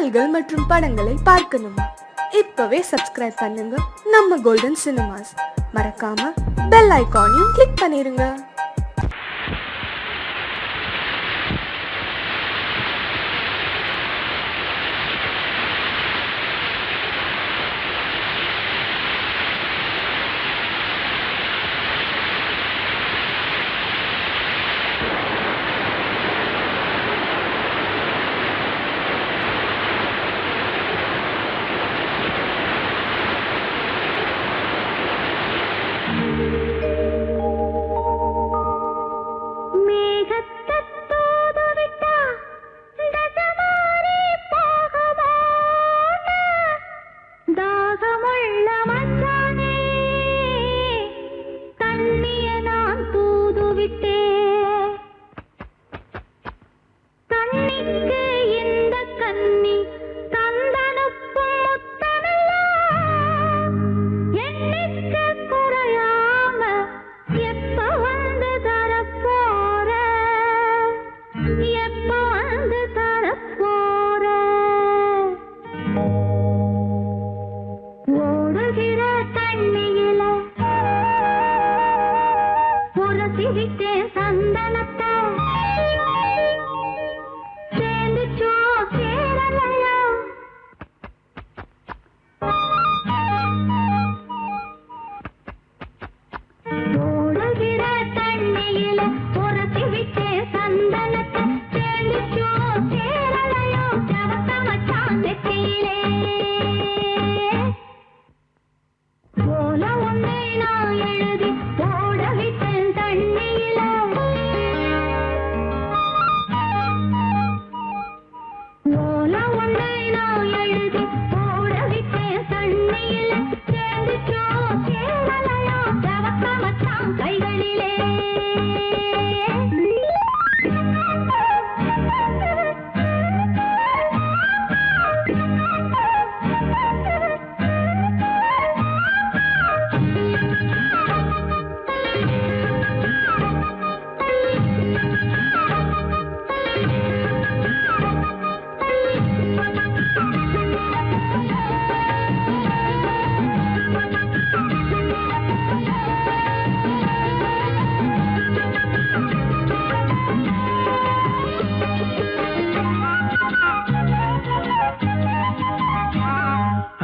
பாடல்கள் மற்றும் படங்களை பார்க்கணுமா? இப்பவே சப்ஸ்கிரைப் பண்ணுங்க நம்ம கோல்டன் சினிமாஸ். மறக்காம பெல் ஐகானையும் கிளிக் பண்ணிருங்க.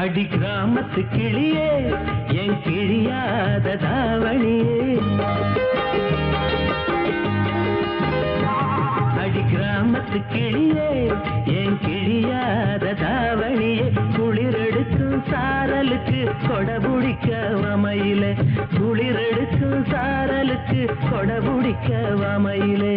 அடி கிராமத்து கிளியே என் கிழியாத தாவணியே, அடி கிராமத்து கிளியே என் கிழியாத தாவணியே, குளிரெடுக்கும் சாரலுக்கு கொடபுடிக்க வமையிலே, குளிரெடுக்கும் சாரலுக்கு கொடபுடிக்க வமையிலே,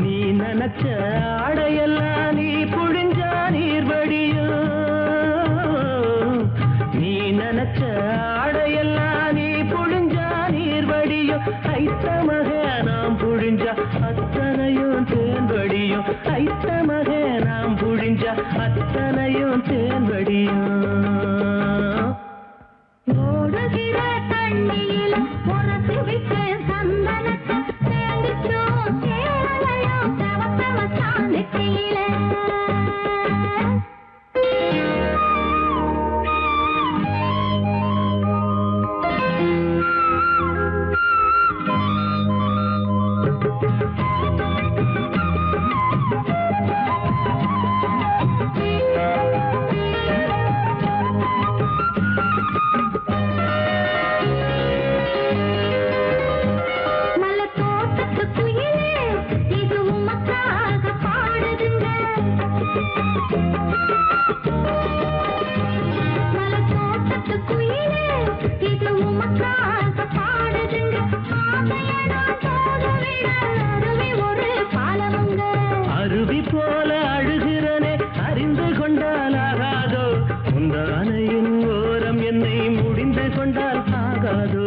நீ நினைச்ச ஆடையெல்லாம் நீ புழிஞ்சா நீர் வடியும், நீ நினைச்ச ஆடையெல்லாம் நீ புழிஞ்சா நீர் வடியும், ஐத்தமக நாம் புழிஞ்சா அத்தனையும் தேன் வடியும், ஐத்தமக நாம் புழிஞ்சா அத்தனையும் தேன் வடியும். ஓடுகிற தண்ணியில உரசி விட்டு சந்தனத்தை அருவி போல அழுகிறனே அறிந்து கொண்டால் ஆகாதோ, உந்தானையின் ஓரம் என்னை முடிந்து கொண்டால் ஆகாதோ,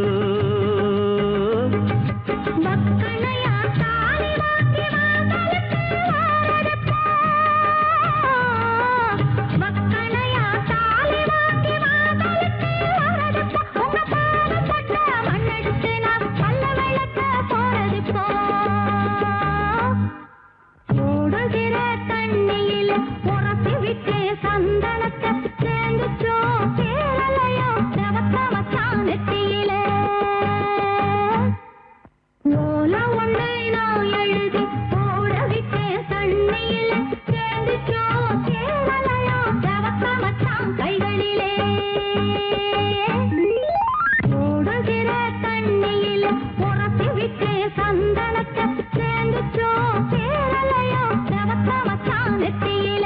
ஓடுகிற தண்ணியில உரசி விட்டு சந்தனத்தை சேர்ந்துச்சோ சேரலையோ செவத்த மச்சான் நெத்தியில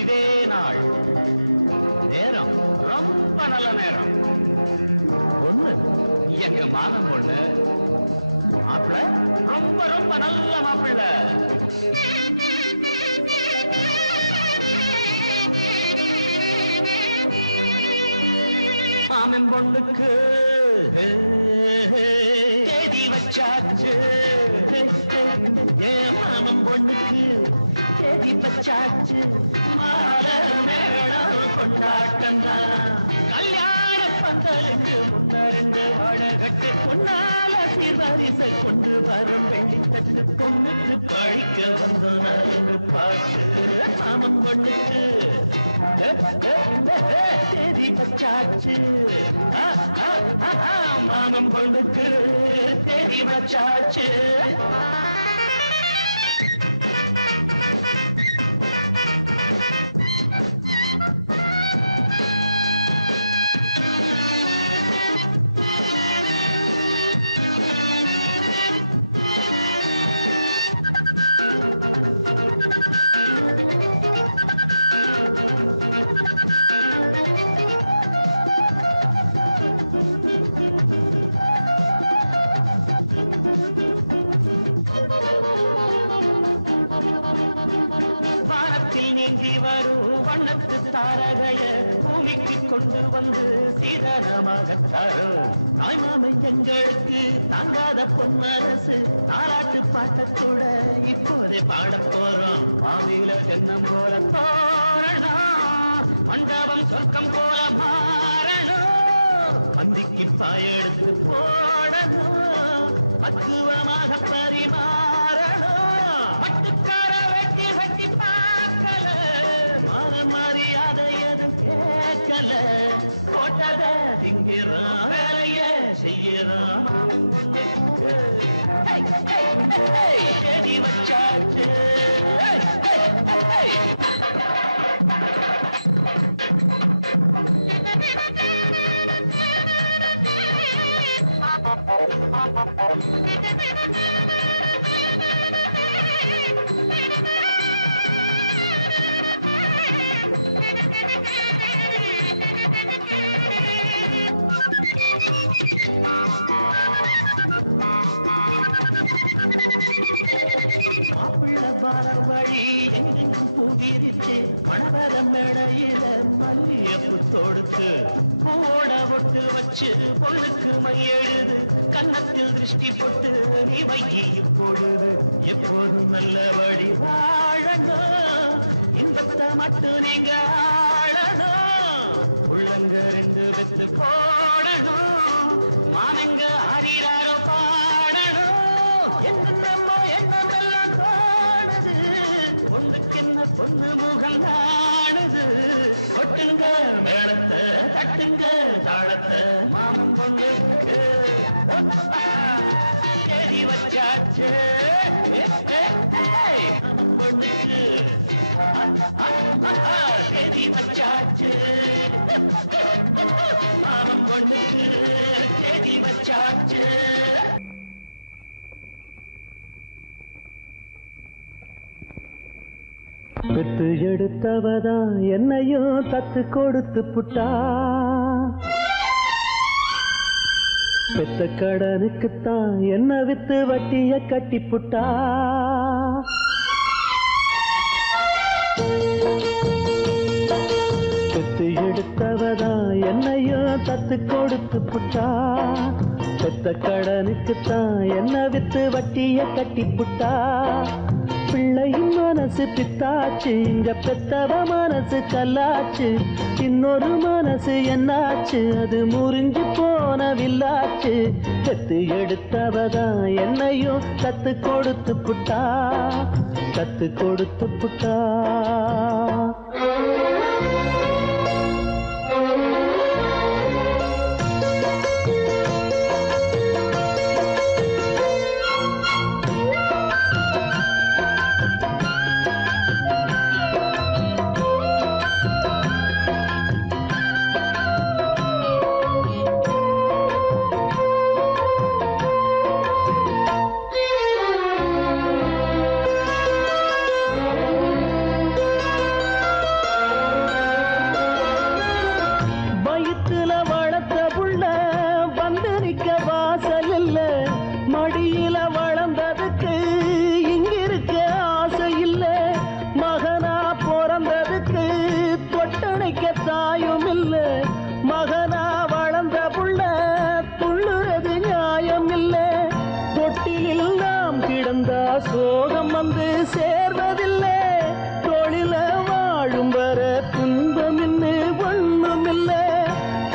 இதே நாள் நேரம் ரொம்ப நல்ல நேரம் ஒண்ணு எங்க மாதம் பொண்ணு மாப்பிள்ள ரொம்ப ரொம்ப நல்ல மாப்பிள்ள மாமன் பொண்ணுக்கு தேதி வச்சாச்சு என் மாமன் பொண்ணுக்கு தேதி வச்சாச்சு மாலை மேளம் கொண்டாட்டம்னா கல்யாண பந்தலுக்கு ரெண்டு வடகட்டு முன்னால வரிசை கொண்டு வரும் வெள்ளித்தட்டு பொண்ணுக்கு படிக்க வந்தோன்னு பார்த்து மாமன் பொண்ணுக்கு தேதி வச்சாச்சு மாமன் பொண்ணுக்கு தேதி வச்சாச்சு வானத்தில் நீங்கி வரும் வண்ணத்து தாரகைய பூமிக்கு கொண்டு வந்து சீதனமாக தரும் தாய்மாமை எங்களுக்கு தாங்காத பொன்னரசு தாராட்டு பாட்டத்தோட இப்போதே பாட போறோம் மாவில தென்னம் போல தோரணம் மண்டபம் சொர்க்கம் போல மாறணும் பந்திக்கு பாயெடுத்து போடணும் பக்குவமாக பரிமாறணும் பட்டுக்கார வெட்டி வெட்டி பார்க்கல மரியாதை எதுவும் கேட்கல போட்டத திங்கிறான் வேலைய செய்யறான் தேடி வச்சாச்சு வழி எங்கெங்கும் போகிருச்சு மணவரம் மேடையில மல்லியப்பு தொடுத்து பூவோட ஒட்டு வச்சு பொழுது மையெழுது கன்னத்தில் திருஷ்டி போட்டு நீ வைக்கியும் பொழுது எப்போதும் நல்ல வழி வாழணும் இன்பத்தை மட்டும் நீங்க ஆளணும் உள்ளங்க ரெண்டு வெத்து போடணும் மானங்க அரிராக பாடணும் என்னென்னமோ எண்ணமெல்லாம் தோணுது ஒன்றுக்கின்ன பொண்ணு முகம் காணுது கொட்டுங்க மேளத்தை தட்டுங்க தாளத்தை மாமன் பொண்ணுக்கு தேடி வச்சாச்சு பொண்ணுக்கு தேடி வச்சாச்சு மாமன் பொண்ணுக்கு தேடி வச்சாச்சு பெத்து எடுத்தவதா என்னையும் தத்து கொடுத்து புட்டா பெத்த கடனுக்குத்தான் என்ன வித்து வட்டிய கட்டி புட்டா பெத்து எடுத்தவதா என்னையும் தத்து கொடுத்து புட்டா பெத்த கடனுக்குத்தான் என்ன வித்து வட்டிய கட்டி புட்டா பிள்ளையின் மனசு பித்தாச்சு, இங்க பெத்தவ மனசு கல்லாச்சு. இன்னொரு மனசு என்னாச்சு, அது முறிஞ்சு போன வில்லாச்சு. பெத்து எடுத்தவதான் என்னையும் கத்து கொடுத்து புட்டா, கத்து கொடுத்து புட்டா. மடியில வளர்ந்ததுக்கு இங்கிருக்க ஆசை இல்ல. மகனா பிறந்ததுக்கு தொட்டணைக்க தாயும் இல்ல. மகனா வளர்ந்த புள்ள துள்ளுறது நியாயம் இல்ல. தொட்டிலில் நாம் கிடந்தா சோகம் வந்து சேர்வதில்லை. தொழில வாழும் வர துன்பம் இன்னு ஒண்ணும் இல்ல.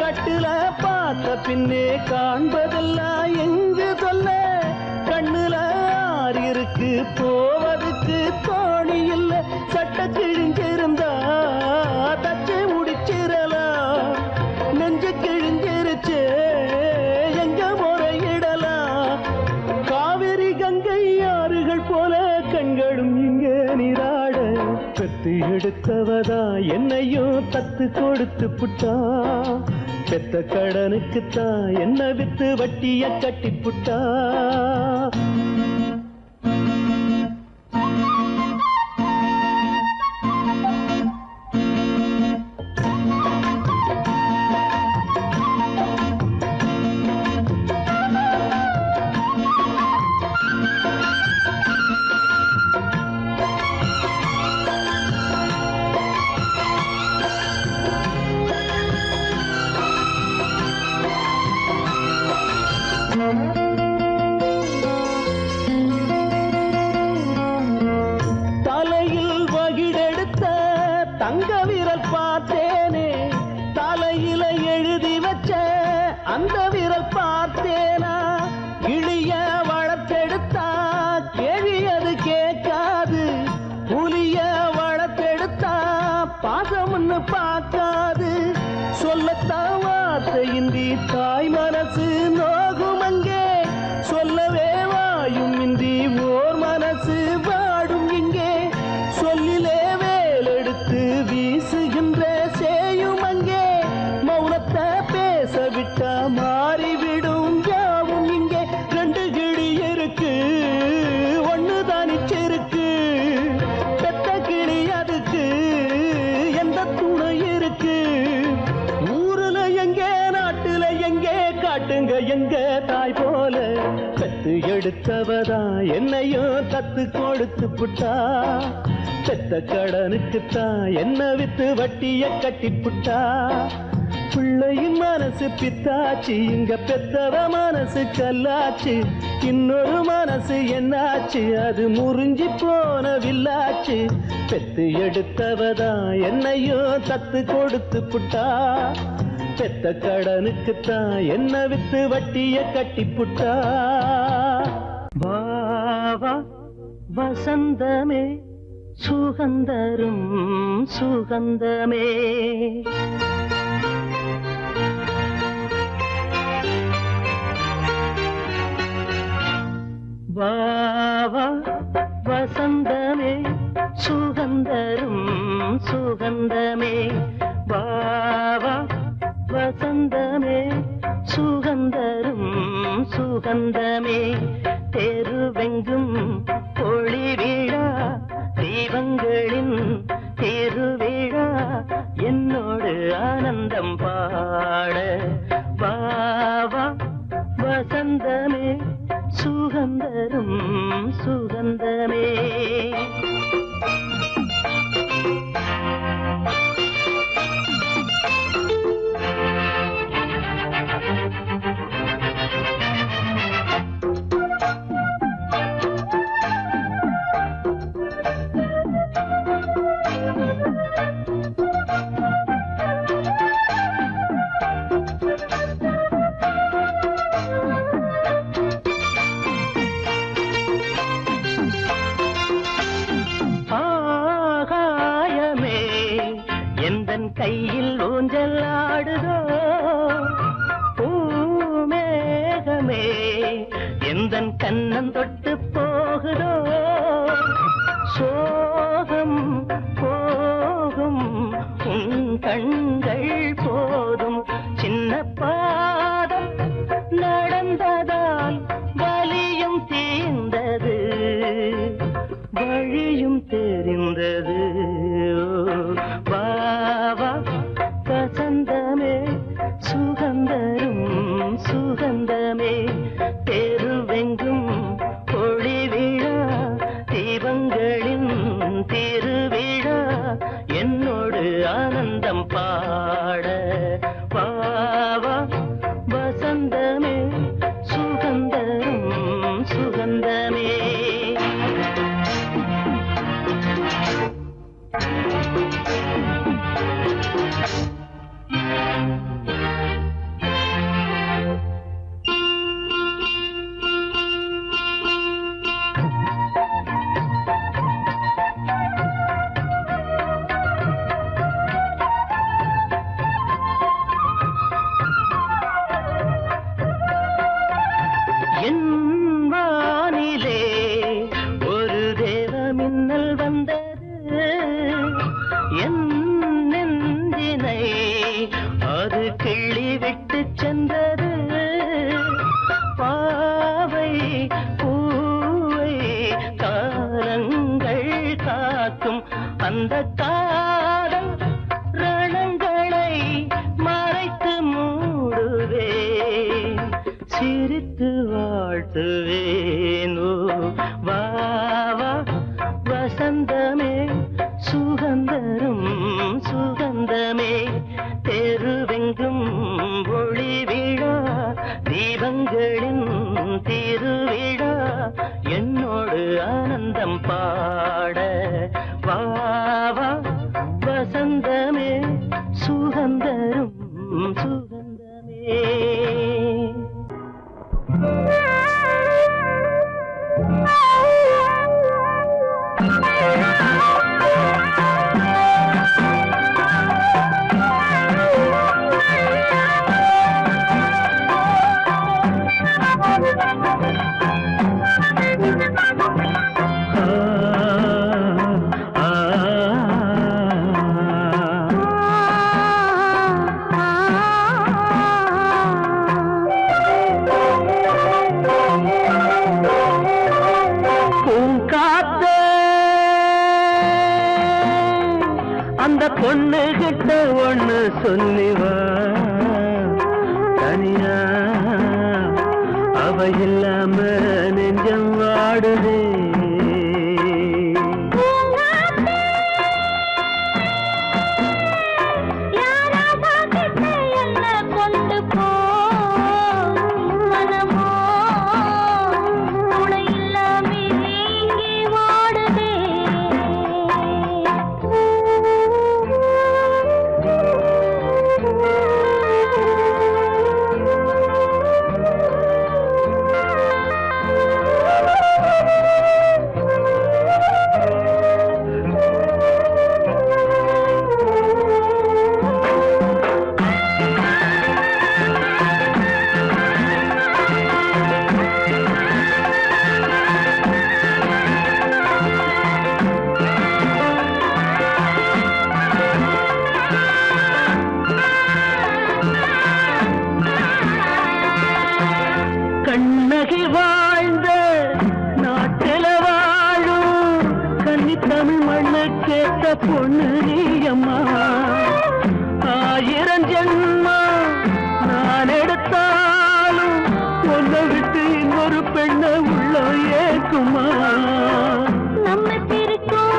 கட்டுல பார்த்த பின்னே காண்பதெல்லாம் எங்கு சொல்ல. கண்ணுல ஆறு இருக்கு போவதுக்கு தோணி இல்ல. சட்ட கிழிஞ்சிருந்தா தச்சு முடிச்சிடலாம். நெஞ்சு கிழிஞ்சிருச்சு எங்க முறையிடலாம். காவிரி கங்கை ஆறுகள் போல கண்களும் இங்க நீராட. பெத்து எடுத்தவதா என்னையும் தத்து கொடுத்து புட்டா. பெத்த கடனுக்குத்தான் என்ன வித்து வட்டிய கட்டி புட்டா. தலையில் வகிடெடுத்த தங்க விரல் பார்த்தேனே. தலையில எழுதி வச்ச அந்த விரல் பார்த்தேனா. இழிய வளர்த்தெடுத்தா கேள்வி அது கேட்காது. புலிய வளர்த்தெடுத்தா பாசம்னு பார்க்காது. சொல்லத்தான் வார்த்தையின்றி தாய் மனசு நோகும் அங்கே. சொல்லவே வாயும் இன்றி ஓர் மனசு வாடும் இங்கே. சொல்லிலே வேலெடுத்து வீசுகின்ற சேயும் அங்கே. மௌனத்தை பேச விட்டா மாறிவிடும் யாவும் இங்கே. ரெண்டு கிளி இருக்கு ஒண்ணு தனிச்சிருக்கு. பெத்த கிளி அதுக்கு எந்த துணை இருக்கு. ஊருல எங்கே நாட்டுல எங்கே காட்டுங்க எங்க தாய் போல. பெத்து எடுத்தவதா என்னையும் தத்து கொடுத்து புட்டா. பெத்த கடனுக்குத்தான் என்ன வித்து வட்டிய கட்டி புட்டா. பிள்ளையின் மனசு பித்தாச்சு, இங்க பெத்தவ மனசு கல்லாச்சு. இன்னொரு மனசு என்னாச்சு, அது முறிஞ்சி போன வில்லாச்சு. பெத்து எடுத்தவதா என்னையும் தத்து கொடுத்து புட்டா. பெத்த கடனுக்குத்தான் என்ன வித்து வட்டிய கட்டி புட்டா. வாவா வசந்தமே சுகந்தரும் சுகந்தமே. வாவா வசந்தமே சுகந்தரும் சுகந்தமே. வாவா வசந்தமே சுகந்தரும் சுகந்தமே. தெருவெங்கும் ஒளி விழா தீபங்களின் திருவிழா. என்னோடு ஆனந்தம் பாட. வாவா வசந்தமே சுகந்தரும் சுகந்தமே. கையில் ஊஞ்சல் ஆடுதோ பூமேகமே எந்தன் கண்ணன் தொட்டு போகுதோ சோகம் போகும் உன் கண்கள் போதும் சின்ன பாதம் நடந்ததால் வலியும் தீர்ந்தது வழியும் தெரிந்தது வாவா வசந்தமே சுகந்தரும் சுகந்தமே தெருவெங்கும் ஒளி விழா தீபங்களின் திருவிழா என்னோடு ஆனந்தம் பாட வாவா வசந்தமே சுகந்தரும் சுகந்தமே என் வானிலே ஒரு தேவ மின்னல் வந்தது என் நெஞ்சினை அது கிள்ளி விட்டு சென்றது பாவை பூவை காலங்கள் காக்கும் அந்த காதல் ரணங்களை மறைத்து மூடுவே சிரித்து வாழ்த்துவேனோ வாவா வசந்தமே சுகந்தரும் சுகந்தமே தெருவெங்கும் ஒளி விழா தீபங்களின் திருவிழா என்னோடு ஆனந்தம் பாட வாவா வசந்தமே சுகந்தரும் சுகந்தமே அந்த பொண்ணு கிட்ட ஒண்ணு சொல்லிவா தனியா அவ இல்லாம நெஞ்சம் வாடுதே கண்ணகி வாழ்ந்த நாட்டில வாழும் கன்னி தமிழ் மண்ணுக்கேத்த பொண்ணு நீயம்மா 1000 ஜென்மா நான் எடுத்தாலும் ஒன்னை விட்டு இன்னொரு பெண்ணை உள்ள ஏக்குமா நம்ம திருக்கும்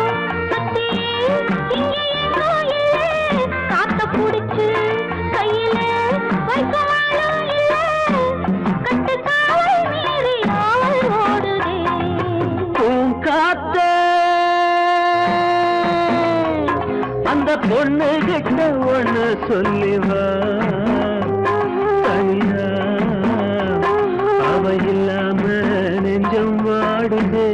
காத்த புடிச்சு கையில வைக்கவாலும் கட்டு காவல் மீறி ஓடுதே பூங்காத்த அந்த பொண்ணு கிட்ட ஒண்ணு சொல்லிவா தனியா அவ இல்லாம நெஞ்சம் வாடுதே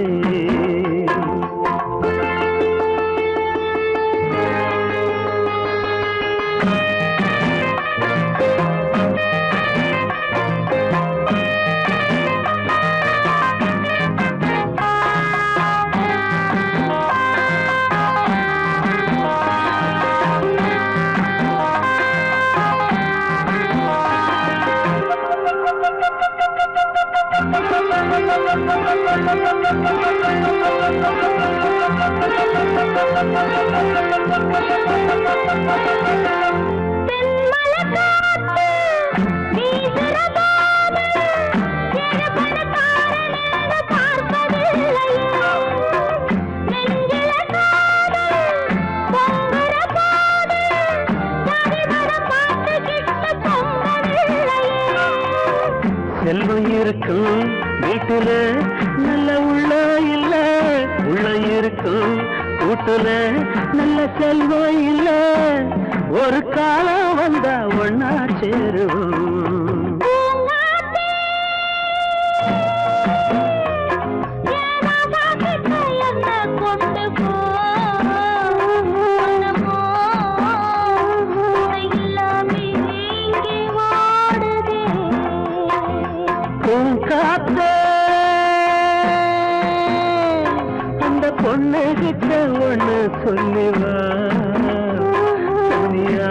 வீட்டுல நல்ல செல்வம் இல்ல, ஒரு காலம் வந்தா ஒன்னா சேருவோம். அந்த பொண்ணு கிட்ட ஒண்ணு சொல்லிவா சனியா,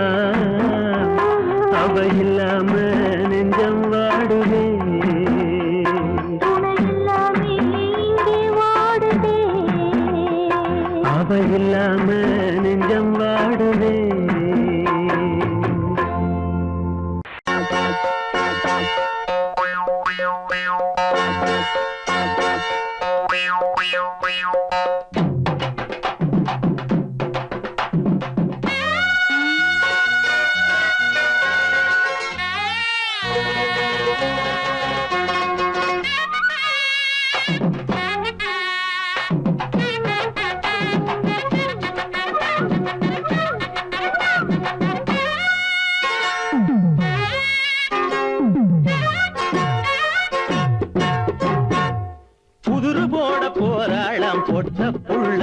அவ இல்லாம நெஞ்சம் வாடுதே, அவ இல்லாம நெஞ்சம் வாடுதே. போட்ட புள்ள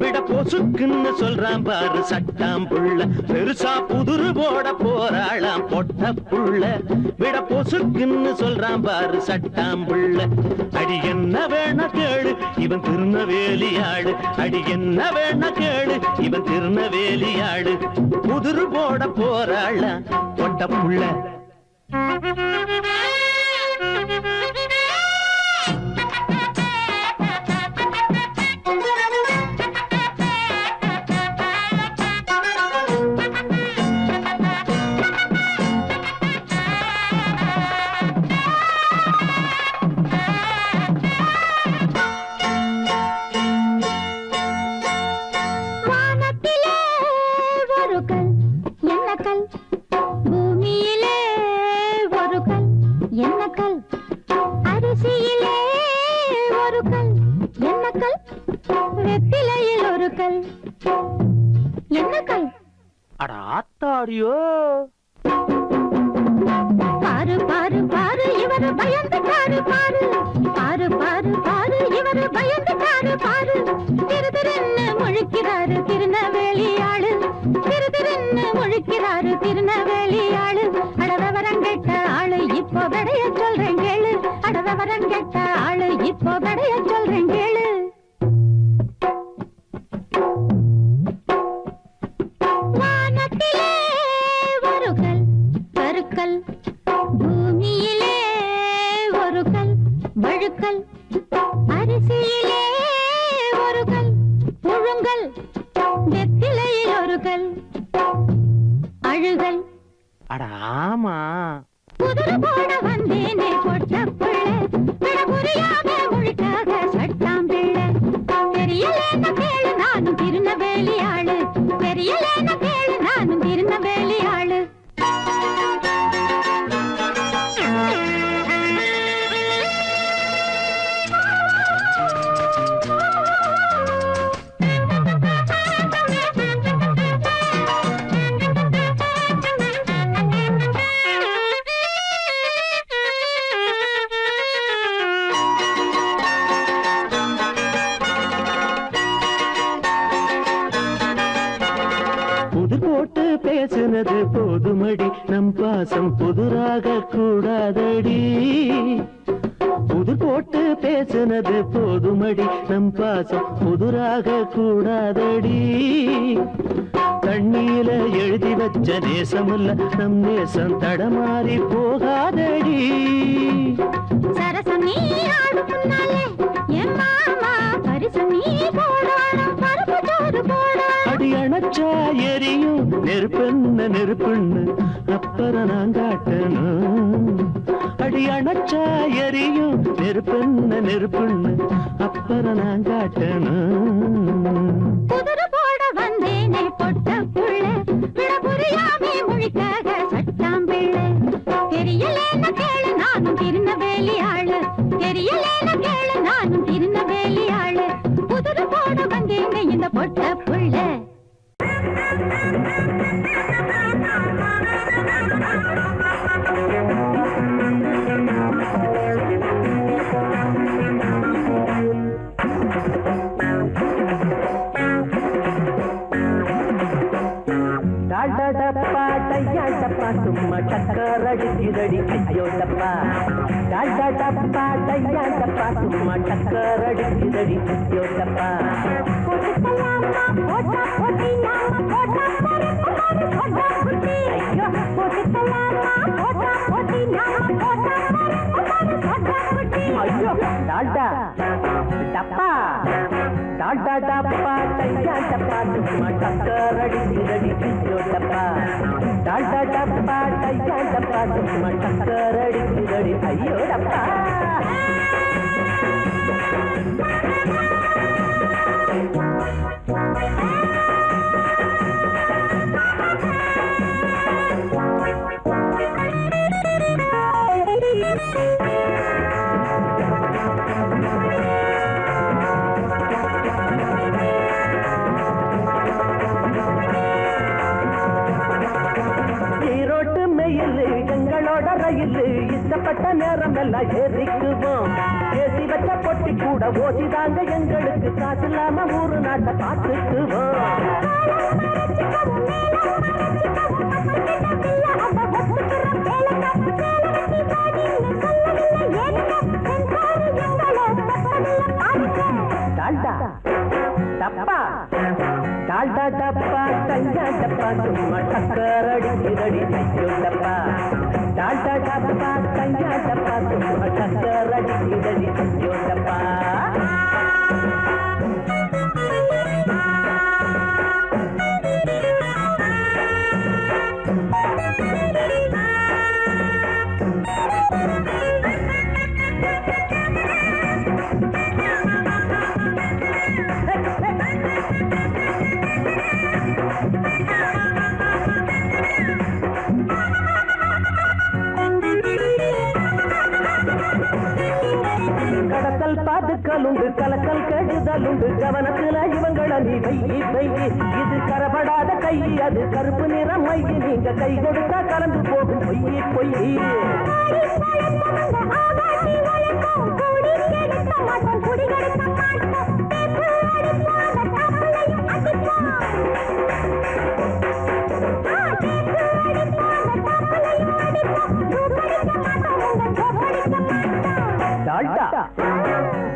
விட பொசுக்குன்னு சொல்றான் பாரு சட்டாம் புள்ள, பெருசா புதுரு போட போறாளாம் பொட்ட புள்ள விட பொசுக்குன்னு சொல்றான் பாரு சட்டாம் புள்ள. அடி என்ன வேண கேளு இவன் திருநவேலியாடு, அடி என்ன வேண கேளு இவன் திருநவேலியாடு, புதுரு போட போறாளாம் பொட்ட புள்ள. பூமியிலே ஒரு கல் என்ன கல், அரிசியிலே ஒரு கல் என்ன கல், வெத்திலையில் ஒரு கல் என்ன கல். அட ஆத்தாடியோ, பாரு பாரு பாரு இவரு பயந்துட்டாரு பாரு, பாரு பாரு பாரு இவரு பயந்துட்டாரு பாரு, திரு திருன்னு முழிக்கிறாரு திருநவேலியாளு, திரு திருன்னு முழிக்கிறாரு திருநவேலியாளு. அடவரம் கெட்ட ஆளு இப்போ விடைய சொல்றேன் கேளு, அடவரம் கெட்ட ஆளு இப்போ விடைய சொல்றேன் கேளு. வானத்திலே ஒரு கல் கருக்கல், பூமியிலே ஒரு கல் வழுக்கல், அரிசியிலே ஒரு கல் புழுங்கல், வெத்திலையில் ஒரு கல் அழுகல். அட ஆமா, குதிரை போட வந்தேனே பொட்ட புள்ள, விட புரியாத மொழிக்காக சட்டாம் பிள்ளை. தெரியலேன கேளு நானும் திருநவேலியாளு, தெரியலேன கேளு நானும் திருநவேலியாளு. போட்டு பேசுனது போதுமடி, நம் பாசம் புதுராக கூடாதடி. புது போட்டு பேசுனது போதுமடி, நம் பாசம் புதுராக கூடாதடி. தண்ணீல எழுதி வச்ச நேசமல்ல நம் நேசம் தடமாறி போகாதடி. சரசம் நீ ஆடு முன்னாலே என் மாமா பரிசம் நீ போடணும், பருப்பு சோறு போடணும். அடி அணைச்சா எரியும் நெருப்பென்ன நெருப்புன்னு அப்புறம் நான் காட்டணும். அடி அணைச்சா எரியும் நெருப்பென்ன நெருப்புன்னு அப்புறம் நான் காட்டணும். குதிரை போட வந்தேனே பொட்ட புள்ள, விட புரியாமே மொழிக்காக சட்டாம் பிள்ளை. தெரியலேன கேளு நானும் திருநவேலியாளு, தெரியலேன கேளு நானும் திருநவேலியாளு. குதிரை போட வந்தேனே இந்த பொட்ட புள்ள டப்பா டையா டப்பா சும்மா டக்கர் அடிக்குதடி ஐயோ டப்பா டாடா டப்பா டையா டப்பா சும்மா டக்கர் அடிக்குதடி ஐயோ டப்பா ஐயோ டாடா டப்பா டாடா டப்பா டையா டப்பா சும்மா டக்கர் அடிக்குதடி ஐயோ டப்பா டாடா டப்பா டையா டப்பா சும்மா டக்கர் அடிக்குதடி ஐயோ டப்பா எங்களோட ரயில் இஷ்டப்பட்ட நேரம் எல்லாம் ஏறிக்குவோம் ஏசி வச்ச பொட்டி கூட ஓசிதாங்க எங்களுக்கு காசு இல்லாம ஊரு நாட்டை பார்த்துக்குவோம் டப்பா டால்டா டப்பா டையா டப்பா சும்மா டக்கர் அடிக்குதடி ஐயோ டப்பா டால்டா டப்பா டையா டப்பா சும்மா டக்கர் அடிக்குதடி ஐயோ டப்பா பாதுகாலுண்டு கலக்கல் கெடுதலுண்டு கவனத்துல இவங்கள நீ வை இது கரபடாத கை அது கருப்பு நிறம் மை நீங்க கை கொடுத்தா கலந்து போகும் பொய்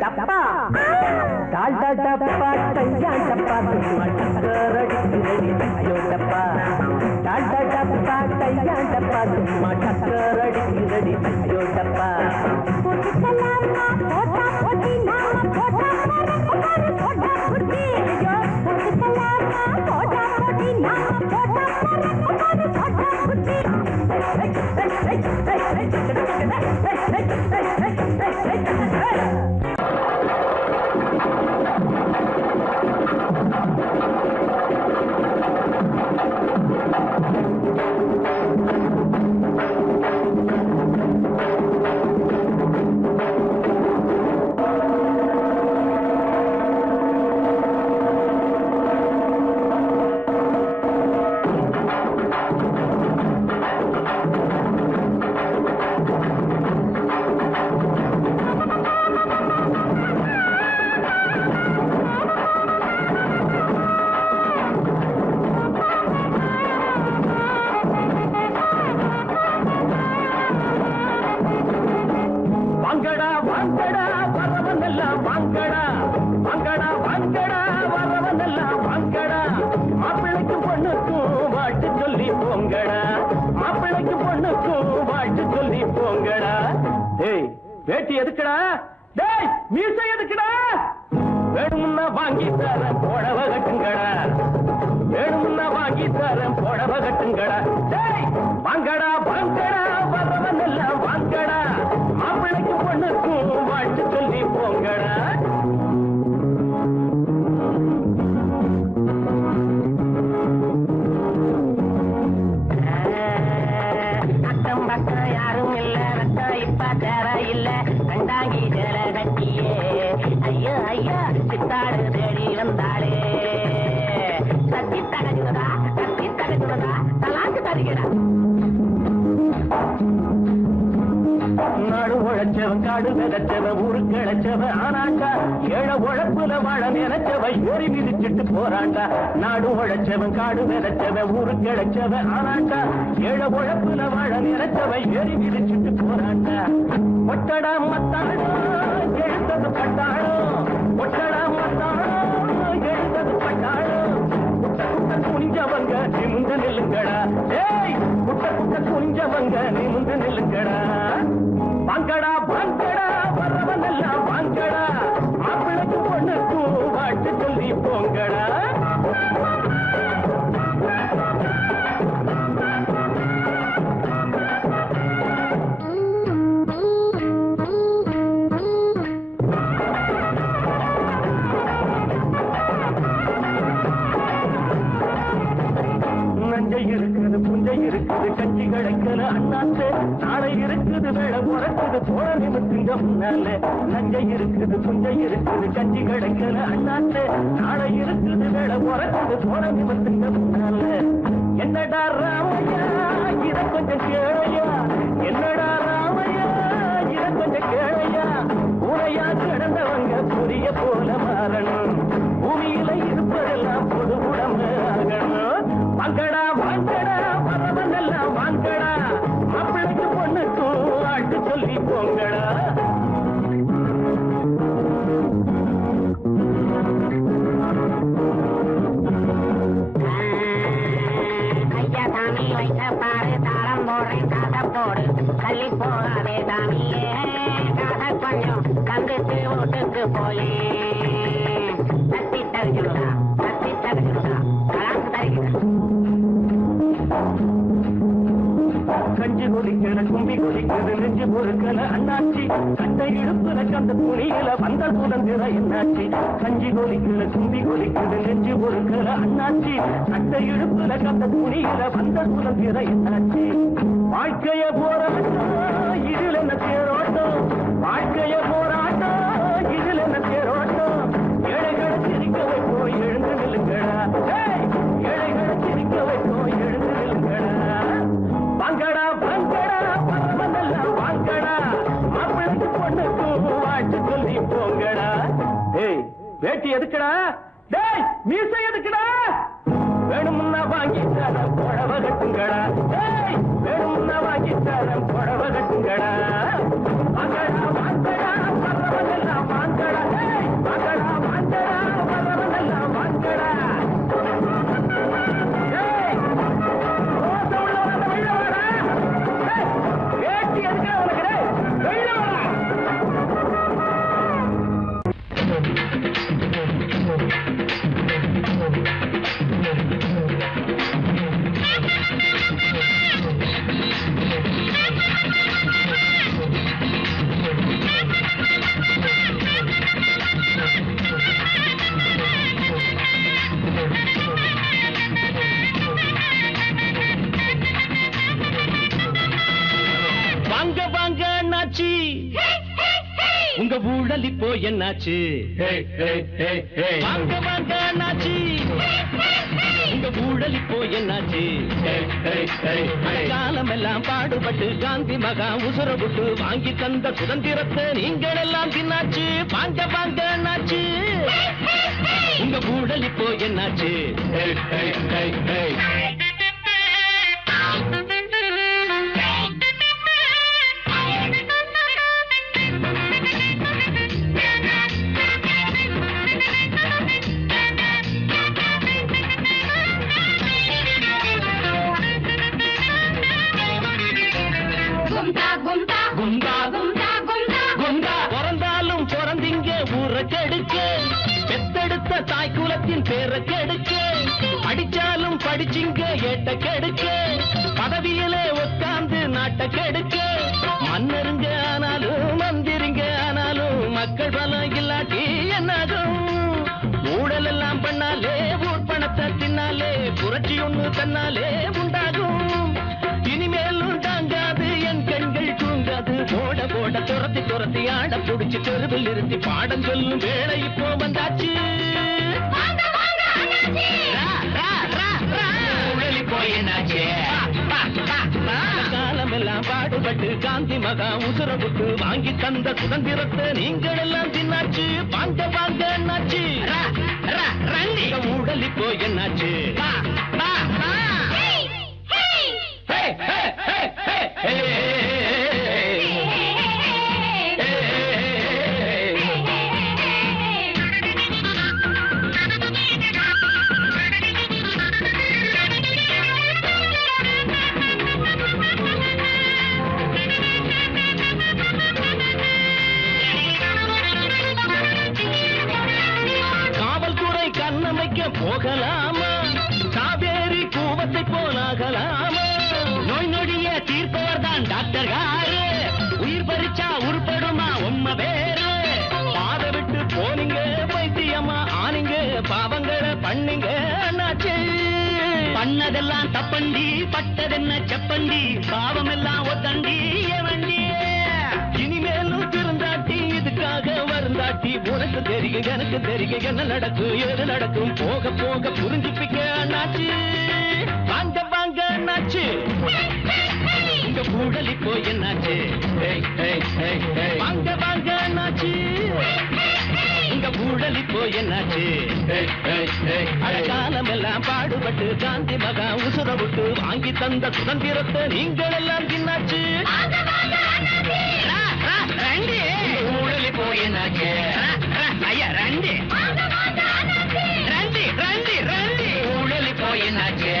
டப்பா டால்டா டப்பா டையா டப்பா சும்மா டக்கர் அடிக்குதடி ஐயோ டப்பா டால்டா டப்பா டையா டப்பா சும்மா டக்கர் அடிக்குதடி ஐயோ டப்பா வேட்டி எதுக்குடா டேய் மீசை எதுக்குடா வேணும்னா வாங்கி தரேன் புடவை கட்டுங்கடா வேணும்னா வாங்கி தரேன் புடவை கட்டுங்கடா டேய் வாங்கடா வாங்கடா வரவன் எல்லாம் வாங்கடா மாப்பிள்ளைக்கு பொண்ணுக்கும் வாழ்த்து சொல்லி போங்கடா அக்கம் பக்கம் யாரும் இல்ல ரத்தம் இப்ப தேர இல்ல கண்டாங்கி தேர கட்டியே ஐயோ ஐயா சித்தாடு தேடி வந்தாளே நாடு உழைச்சவன் காடு விதைச்சவன் ஊரு கிழச்சவன் ஆனாண்டா ஏழை உழைப்புல வாழ நினைச்சவன் ஏறி மிதிச்சிட்டு போறாண்டா நாடு உழைச்சவன் காடு விதைச்சவன் ஊரு கிழச்சவன் ஆனாண்டா ஏழை உழைப்புல வாழ நினைச்சவன் ஏறி மிதிச்சிட்டு போறாண்டா ஒட்டடா மத்தாடோ எழுந்தது பட்டாளோ ஒட்டடா மத்தாடோ எழுந்தது பட்டாளோ குனிஞ்சவங்க நிமிந்து நில்லுங்கடா ஏய் குட்ட குட்ட குனிஞ்சவங்க நிமிந்து நில்லுங்கடா வாங்கடா வாங்கடா வரவன் எல்லாம் வாங்கடா மாப்பிளைக்கு பொண்ணுக்கு வாட்டு சொல்லி போங்கடா இருக்குது புஞ்சை இருக்குது கட்சி கிடைக்கல அண்ணாத்து நாளை இருக்குது வேலை உறக்குது போல நிமித்துங்க முன்னால நஞ்சை இருக்குது புஞ்சை இருக்குது கட்சி கிடைக்கல அண்ணாத்து நாளை இருக்குது வேலை உறக்குது போல நிமித்துங்க முன்னால என்னடா ராமையா இத கொஞ்சம் கேளையா என்னடா ராமையா இத கொஞ்சம் கேளையா உரையா கிடந்தவங்க புரிய போல மாறணும் பூமியில இருப்பதெல்லாம் பொது உடம்பு ஆகணும் வாங்கடா வாங்கடா வரவன் எல்லாம் வாங்கடா மாப்பிளைக்கு பொண்ணுக்கும் ஆட்டு சொல்லி போங்கடா ஐயா சாமி வைத்த பாரு தாளம் போடுறேன் காசை போடு தள்ளி போகாதே சாமியே காசை கொஞ்சம் தந்துட்டு வீட்டுக்கு போயே தத்தி தரிச்சுடா கலாக்கு தரிக்கிறேன் கஞ்சி கொதிக்கல கும்பி கொதிக்குது நெஞ்சு பொறுக்கல அண்ணாச்சி கட்டை இடுப்புல கந்த துணியில வந்த சுதந்திர என்னாச்சி கஞ்சி கொதிக்கல கும்பி கொதிக்குது நெஞ்சு பொறுக்கல அண்ணாச்சி கட்டை இடுப்புல கந்த துணியில வந்த சுதந்திர என்னாச்சி வாழ்க்கைய போராட்டம் இதில் என்ன தேரோட்டம் வாழ்க்கைய போராட்டம் இதில் என்ன தேரோட்டம் ஏழைகளை சிரிக்க வைப்போம் எழுந்து நில்லுங்கடா ஏழைகளை சிரிக்க வைப்போம் எழுந்து நில்லுங்கடா வாங்கடா வாங்கடா பரவதெல்லாம் வாங்கடா மாப்பிளைக்கு பொண்ணுக்கு வாட்டு சொல்லி போங்கடா ஏய் வேட்டி எதுக்குடா டேய் மீசை எதுக்குடா வேணும்னா வாங்கி தரேன் புடவ கட்டுங்கடா ஏய் வேணும்னா வாங்கி தரேன் புடவ கட்டுங்கடா வாங்கடா வாங்கடா பரவதெல்லாம் வாங்கடா ஏய் வாங்கடா வாங்கடா பரவதெல்லாம் வாங்கடா உங்க ஊழல் இப்போ என்னாச்சு வாங்க வாங்க என்னாச்சு உங்க ஊழல் இப்போ என்னாச்சு காலம் எல்லாம் பாடுபட்டு காந்தி மகா உசுர விட்டு வாங்கி தந்த சுதந்திரத்தை நீங்கள் எல்லாம் தின்னாச்சு வாங்க வாங்க என்னாச்சு உங்க ஊழல் இப்போ என்னாச்சு பிறந்தாலும் பிறந்தீங்க ஊரை கெடுக்க பெத்தெடுத்த தாய் குலத்தின் பேரை கெடுக்க படிச்சாலும் படிச்சிங்க ஏட்ட கெடுக்க பதவியிலே உட்கார்ந்து நாட்டை கெடுக்க மன்னருங்க ஆனாலும் மந்திரிங்க ஆனாலும் மக்கள் பலம் இல்லாட்டி என்னாகும் ஊழல் எல்லாம் பண்ணாலே ஊர் பணத்தை தின்னாலே புரட்சி ஒண்ணு தன்னாலே உண்டாகும் இனிமேலும் தாங்காது என் கண்கள் தூங்காது போட போட துரத்தி துரத்தி ஆட புடிச்சு தெருவில் நிறுத்தி பாடம் சொல்லும் வேலை இப்போ வந்தாச்சு ஊழலி போயினாச்சு காலம் எல்லாம் எல்லாம் பாடுபட்டு காந்தி மகா உசுர விட்டு வாங்கி தந்த சுதந்திரத்தை நீங்கள் எல்லாம் தின்னாச்சு வாங்க வாங்க என்னாச்சு ஊழல் இப்போ என்னாச்சு போகலாமா காவேரி கூவத்தை போலாகலாமா நோய் நொடிய தீர்ப்பவர் தான் டாக்டர் யாரு உயிர் பறிச்சா உருப்படுமா உண்மை வேறு பாத விட்டு போனீங்க வைத்தியம்மா ஆனீங்க பாவங்களை பண்ணீங்க அண்ணாச்சு பண்ணதெல்லாம் தப்பண்டி பட்டதென்ன செப்பண்டி பாவம் எல்லாம் ஒத்தண்டி வண்டி இனிமேலும் திருந்தாட்டி இதுக்காக வருந்தாட்டி உனக்கு தெரியும் எனக்கு தெரியும் என்ன நடக்கும் ஏது நடக்கும் போக போக புரிஞ்சுப்பிக்க அண்ணாச்சு வாங்க வாங்க அண்ணாச்சு உங்க ஊழல் இப்போ என்னாச்சு வாங்க வாங்க அண்ணாச்சு உங்க ஊழல் இப்போ என்னாச்சு காலம் எல்லாம் பாடுபட்டு காந்தி மகா உசுர விட்டு வாங்கி தந்த சுதந்திரத்தை நீங்கள் எல்லாம் தின்னாச்சு ஊழல் இப்போ என்னாச்சு ஐயா ரண்டி ரண்டி ரண்டி ரண்டி ஊழல் இப்போ என்னாச்சு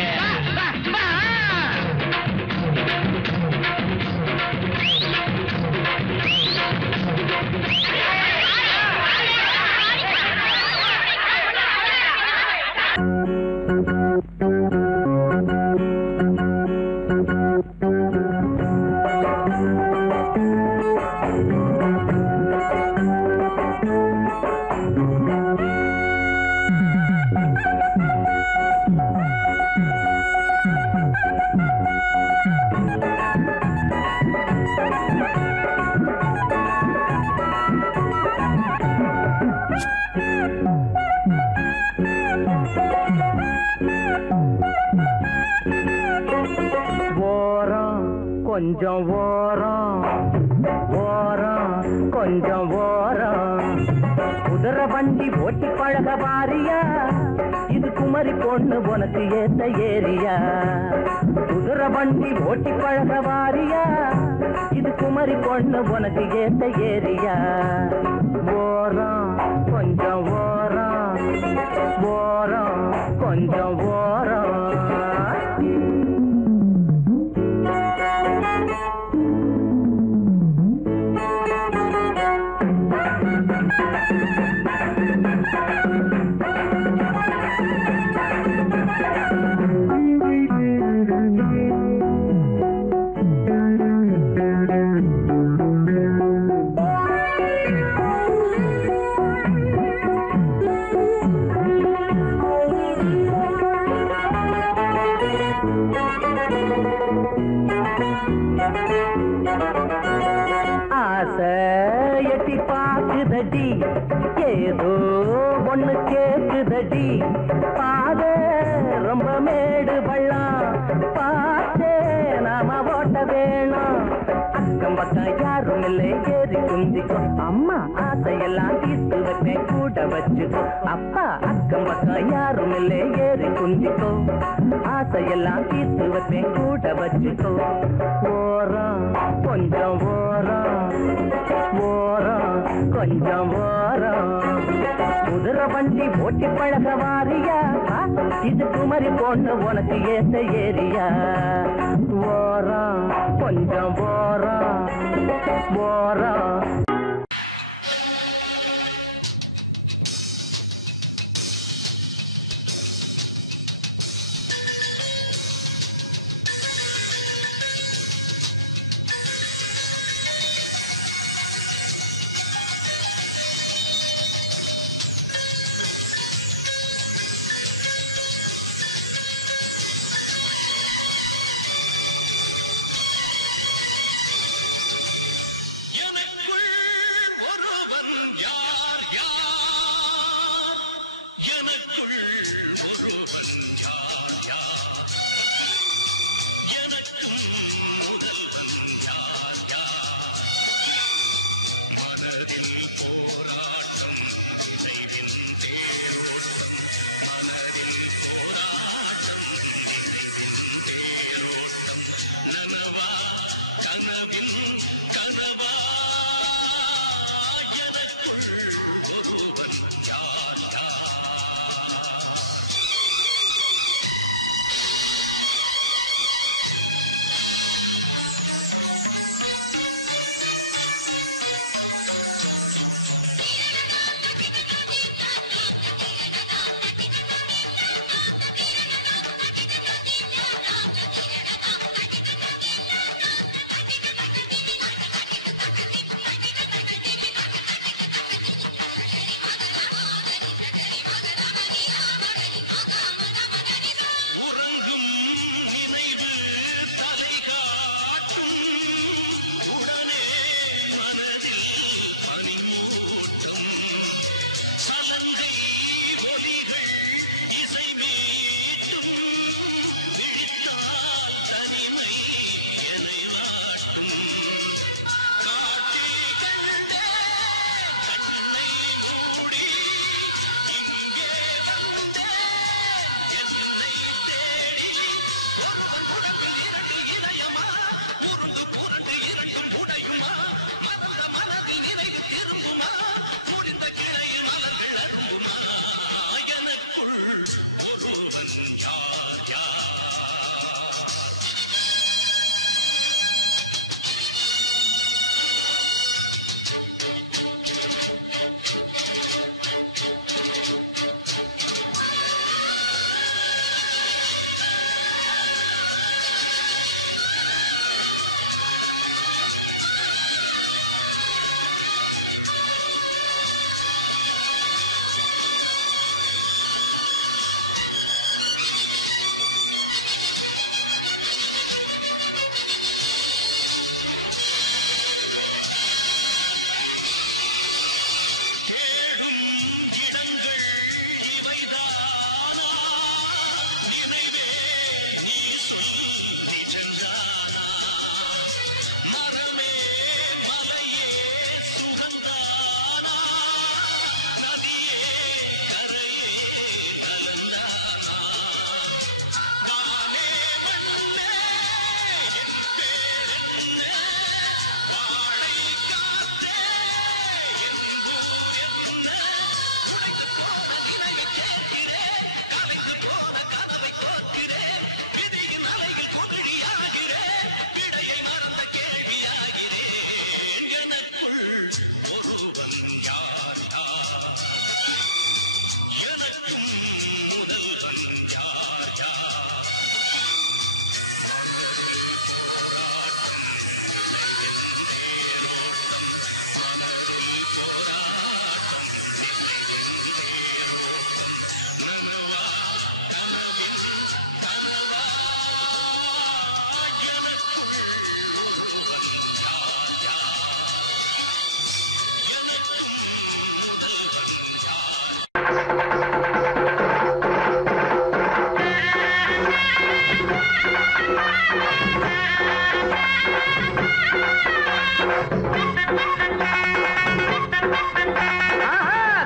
கொஞ்சம் ஓரம் ஓரம் கொஞ்சம் ஓரம் குதிரை வண்டி ஓட்டி பழக பாரியா இது குமரி பொண்ணு உனக்கு ஏத்த ஏரியா குதிரை வண்டி ஓட்டி பழக பாரியா இது குமரி பொண்ணு உனக்கு ஏத்த ஏரியா ஓரம் கொஞ்சம் ஓரம் ஓரம் கொஞ்சம் ஓரம் எட்டி பாக்குதடி ஏதோ ஒண்ணு கேக்குதடி பாத ரொம்ப மேடு பள்ளம் பார்த்தே நாம ஓட்ட வேணும் அக்கம் பக்கம் யாரும் இல்லை ஏறி குந்திக்கோ அம்மா ஆசையெல்லாம் தீர்த்து வைப்பேன் கூட வச்சுக்கோ அப்பா அக்கம் பக்கம் யாரும் இல்லை ஏறி குந்திக்கோ ஆசையெல்லாம் தீர்த்து வைப்பேன் கூட வச்சுக்கோ ஓரம் கொஞ்சம் ஓரம் ஓரம் கொஞ்சம் ஓரம் குதிரை வண்டி ஓட்டி பழக வாரியா இது குமரி பொண்ணு உனக்கு ஏத்த ஏரியா ஓரம் கொஞ்சம் ஓரம் ஓரம்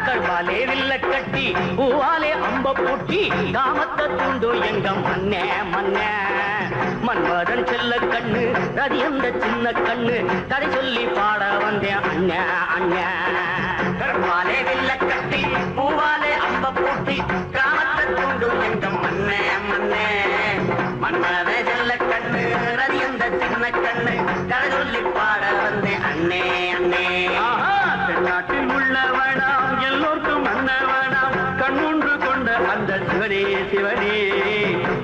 கர்வாலே வில்ல கட்டி பூவாலே அம்ப பூட்டி காமத்தை தூண்டு எங்க மண்ணே மண்ணே மன்மதன் செல்ல கண்ணு ரதி அந்த சின்ன கண்ணு கதை சொல்லி பாட வந்தேன் அண்ணா அண்ணா கர்வாலே வில்ல கட்டி பூவாலே அம்ப பூட்டி காமத்தை தூண்டு எங்க மண்ணே மண்ணே மன்மதன் செல்ல கண்ணு ரதி அந்த சின்ன கண்ணு கதை சொல்லி பாட வந்தேன் அண்ணே அண்ணே நாட்டில் உள்ளவனாம் எல்லோருக்கும் மன்னவனாம் கண்முன்று கொண்ட அந்த சிவனே சிவனே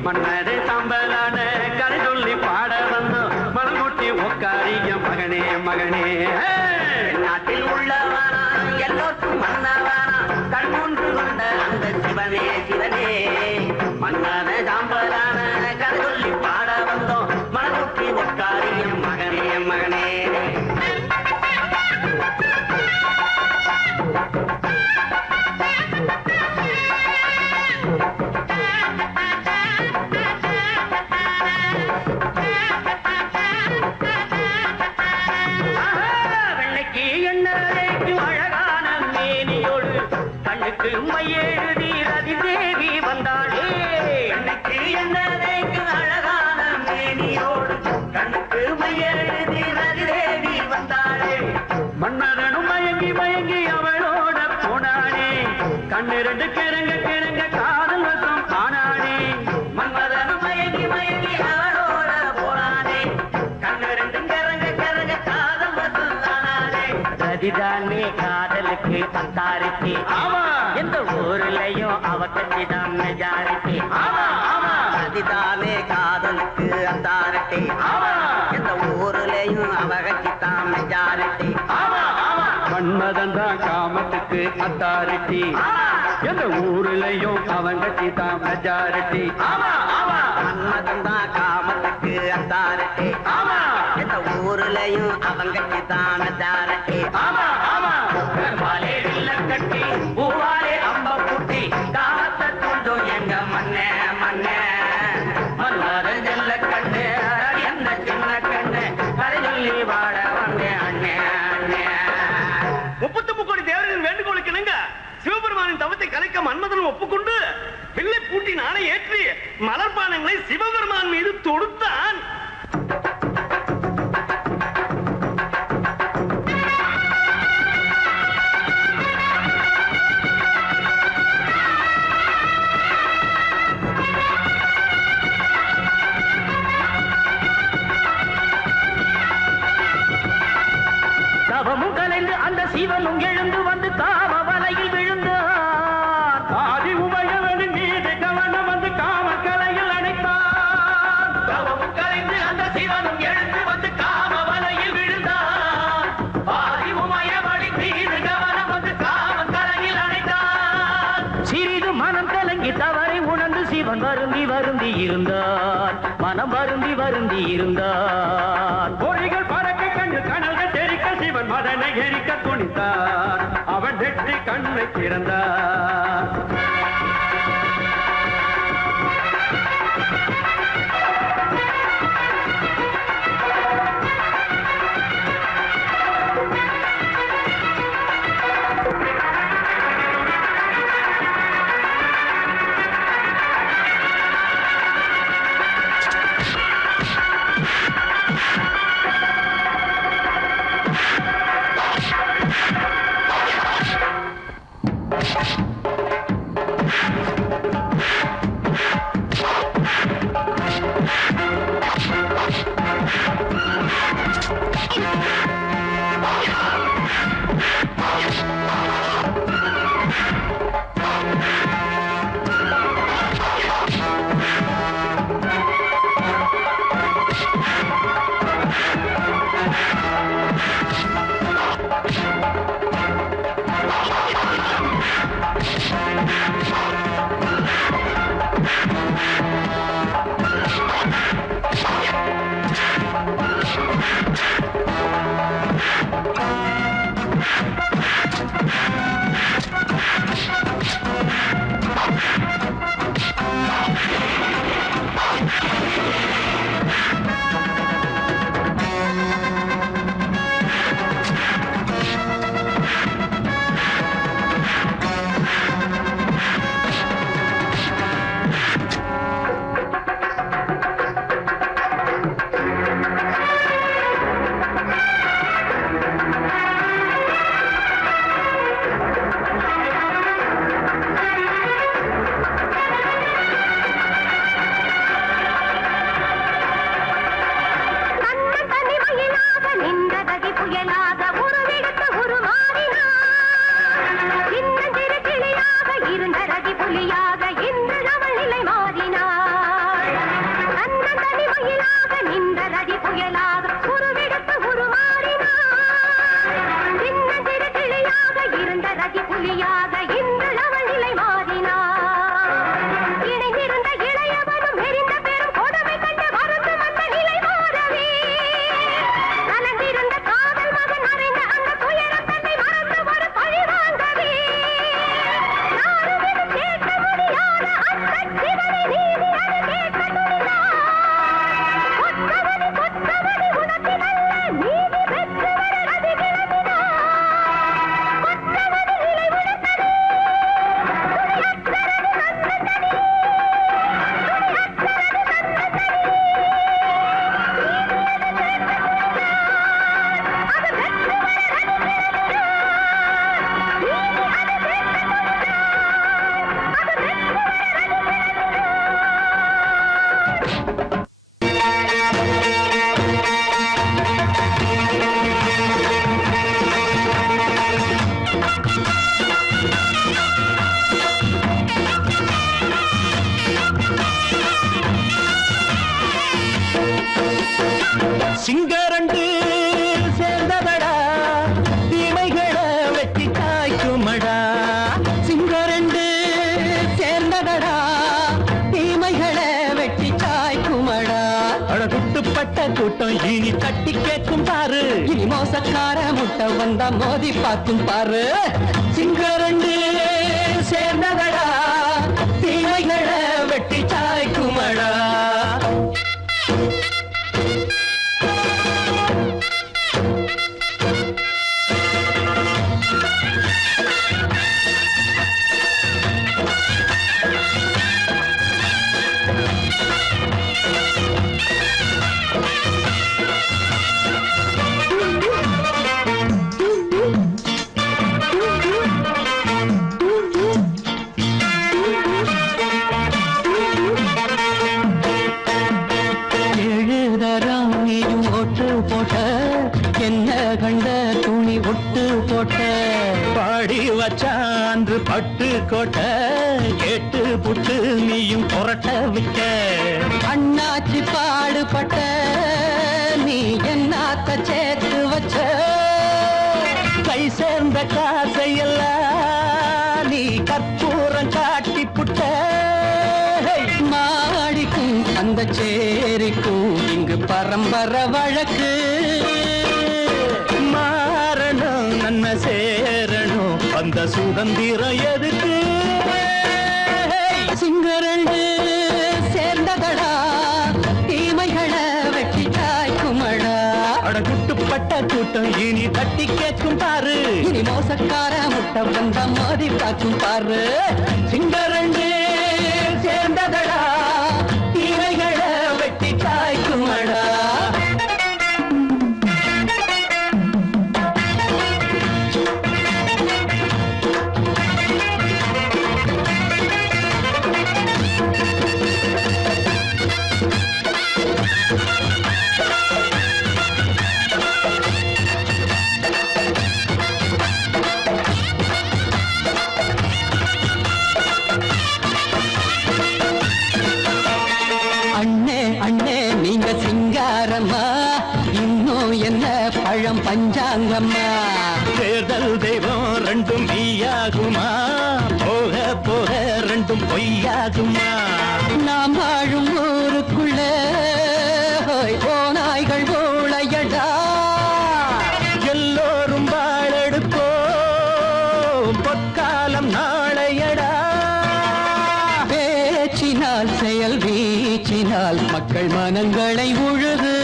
மன்னரே சம்பலான கதை சொல்லி பாட வந்தோம் மனமுட்டி உக்காரிய மகனே மகனே நாட்டில் உள்ளவனாம் எல்லோருக்கும் மன்னவனாம் கண்முன்று கொண்ட அந்த சிவனே சிவனே மன்னரே சம்பலான கதை சொல்லி பாட வந்தோம் மனமுட்டி உக்காரிய மகனே மகனே மையேறி ரதி தேவி வந்தாள் கத்திதானே காதலுக்கு அத்தாரிட்டி. ஆமா. எந்த ஊர்லயும் அவ கத்திதான் மெஜாரிட்டி. ஆமா ஆமா. கத்திதானே காதலுக்கு அத்தாரிட்டி. ஆமா. எந்த ஊர்லயும் அவ கத்திதான் மெஜாரிட்டி. ஆமா ஆமா. மன்மதன் தான் காமத்துக்கு அத்தாரிட்டி. எந்த ஊர்லயும் அவன் கட்சி தான் மெஜாரிட்டி. ஆமா ஆமா. மன்மதன் தான் காமத்துக்கு அத்தாரிட்டி. ஆமா. எந்த ஊர்லயும் அவன் கட்சி தான் மெஜாரிட்டி. ஆமா ஆமா. கருவாலே வில்ல கட்டி பூவாலே அம்ப குட்டி காத்த துண்டும் எங்க மண்ணே மண்ணே. மன்னார ஜல்ல கண்ணு என்ன சின்ன கண்ணு கரை சொல்லி வாழ வந்தேன் அண்ணே அண்ணே. 39 கோடி தேவரின் வேண்டுகோளுக்கு இணங்க சிவபெருமானின் தவத்தை கலைக்க மன்மதன் ஒப்புக்கொண்டு பிள்ளை பூட்டி நாளை ஏற்றி மலர்பானங்களை சிவபெருமான் மீது தொடுத்தான். தவமும் கலைந்து அந்த சிவனும் எழுந்து வந்து காம வலையில் விழுந்தான். ஆதி உமையவனின் மீது கவனம் வந்து காமக்கலையில் அணைத்தான். தவமும் கலைந்து அந்த சிவனும் எழுந்து வந்து காம வலையில் விழுந்தான். ஆதி உமையவளி மீது கவனம் வந்து காம கலையில் அணைத்தான். சிறிது மனம் கலங்கி தவறை உணர்ந்து சிவன் வருந்தி வருந்தி இருந்தான். மனம் வருந்தி வருந்தி இருந்தான். பொறிகள் பறக்க கண்டு கனல்கள் தெரிக்க சிவன் மதனை எரிக்க துணித்தான். அவன் வெற்றி கண்ணை திறந்தான். சிங்கரண்டு சேர்ந்ததடா தீமைகளை வெட்டி காய்க்குமடா சிங்கரண்டு சேர்ந்ததடா தீமைகளை வெட்டி காய்க்குமடா அழகுட்டுப்பட்ட கூட்டம் இனி தட்டி கேட்கும் பாரு இனி மோசக்கார முட்டை வந்தா மோதி பார்க்கும் பாரு சிங்கரண்டு சேர்ந்ததடா தீமைகளை வெட்டி சாய்க்குமடா என்ன கண்ட துணி ஒட்டு போட்ட பாடி வச்சான்று பட்டு கோட்ட கேட்டு புட்டு நீயும் புரட்ட விட்ட அண்ணாச்சி பாடுபட்ட நீ என்னாத்த சேர்த்து வச்ச கை சேர்ந்த காசையெல்லாம் நீ கற்பூரம் காட்டி புட்ட மாடிக்கும் அந்த சேரிக்கும் இங்கு பரம்பரை வழக்கு மாறணும் நன்மை சேரணும் அந்த சுதந்திரம் எதுக்கு சிங்கரண்டு சேர்ந்ததடா தீமைகளை வெட்டி காய்க்குமடா அடகுட்டுப்பட்ட கூட்டம் இனி தட்டி கேட்கும் பாரு இனி மோசக்கார முட்டை வந்த மோதி பார்க்கும் பாரு சிங்கரண்டு சேர்ந்ததடா தீமைகளை வெட்டி காய்க்குமடா நீங்க சிங்காரம்மா இன்னும் என்ன பழம் பஞ்சாங்கம்மா தேர்தல் தெய்வம் ரெண்டும் மெய்யாகுமா போக போக ரெண்டும் பொய்யாகுமா நாம் வாழும் ஊருக்குள்ள ஓநாய்கள் ஊழையடா எல்லோரும் வாழெடுப்போ பொற்காலம் நாளையடா பேச்சினால் செயல் வீச்சினால் மக்கள் மனங்களை உழுது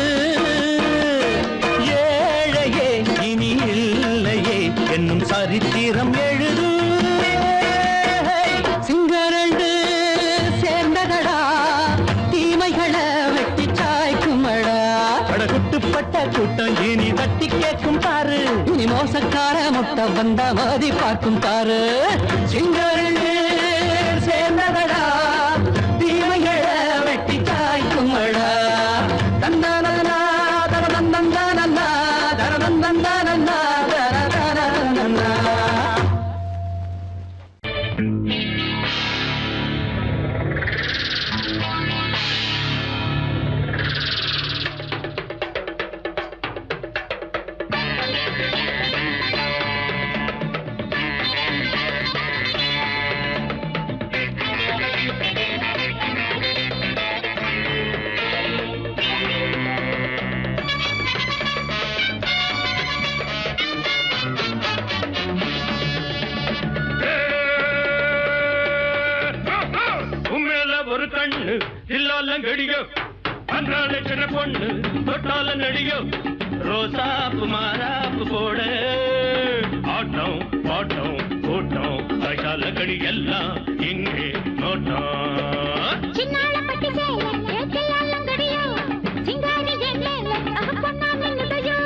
ஏழையே இனி இல்லையே என்னும் சரித்திரம் எழுது சிங்கரண்டு சேர்ந்ததடா தீமைகளை வெட்டி சாய்க்குமடா படகுட்டுப்பட்ட கூட்டம் இனி தட்டி கேட்கும் பாரு இனி மோசக்கார முட்டை வந்த மோதி பார்க்கும் பாரு சிங்கரண்டு சேர்ந்ததடா தீமைகளை வெட்டி காய்க்குமடா தந்தானா தரதந்தந்தானா தரதந்தந்தானா தரதந்தந்தானா ஒரு கண்ணு இல்லாலம் கடியோ அன்றாட சின்ன பொண்ணு தொட்டால நடிகோ ரோசாப்பு மாறாப்பு போட ஆட்டம் பாட்டம் கூட்டம் கைகால கடி எல்லாம் இங்கே நோட்டம் சின்னாளப்பட்டி சேல ஏத்தலாலம் கடியோ சிங்காரி எல்லேல அகப்பண்ணா நின்னுடையோ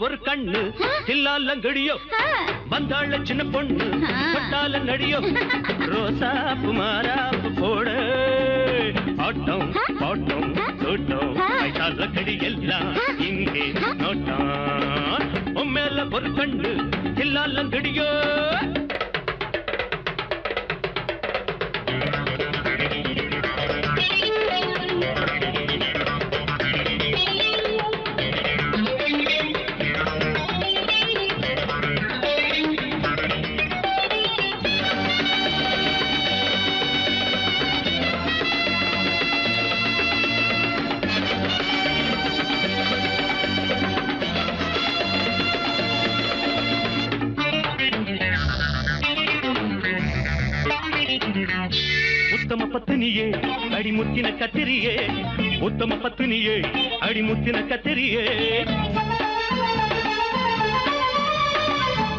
ஒரு கண்ணு தில்லாலங்கடியோ வந்தாள சின்ன பொண்ணு பட்டால நடியோ ரோசாப்பு மாறாப்பு போட ஆட்டம் பாட்டம் தோட்டம் ஐசால கடி எல்லாம் இங்கே நோட்டம் உண்மையில ஒரு கண்ணு தில்லாலங்கடியோ உத்தம பத்தினியே அடிமுத்தின கத்திரியே உத்தம பத்தினியே அடிமுத்தின கத்திரியே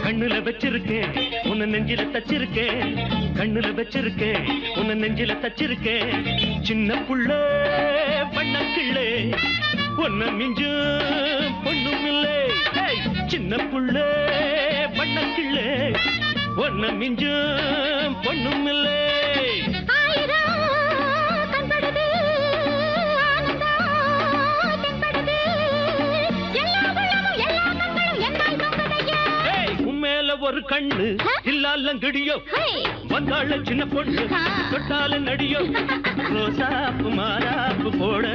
கண்ணுல வச்சிருக்கேன் உன்ன நெஞ்சில தச்சிருக்கேன் கண்ணுல வச்சிருக்கேன் உன்ன நெஞ்சில தச்சிருக்கேன் சின்ன புள்ள வண்ணக்கிள்ளே ஒன்ன மிஞ்சு பொண்ணும் இல்லை சின்ன புள்ள வண்ணக்கிள்ளே ஒன்ன மிஞ்சு பொண்ணும் இல்லை ஒரு கண்ணு இல்லாலங்கடியோ வந்தாள சின்ன பொண்ணு தொட்டால நடியோ ரோசாப்பு மாறாப்பு போட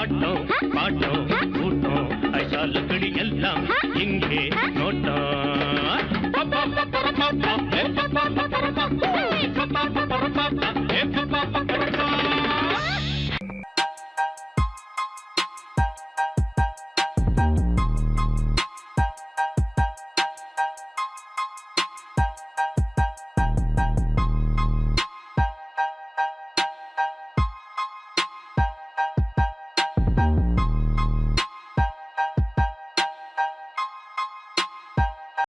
ஆட்டம் பாட்டம் கூட்டம் ஐசால கடி எல்லாம் இங்கே நோட்டம்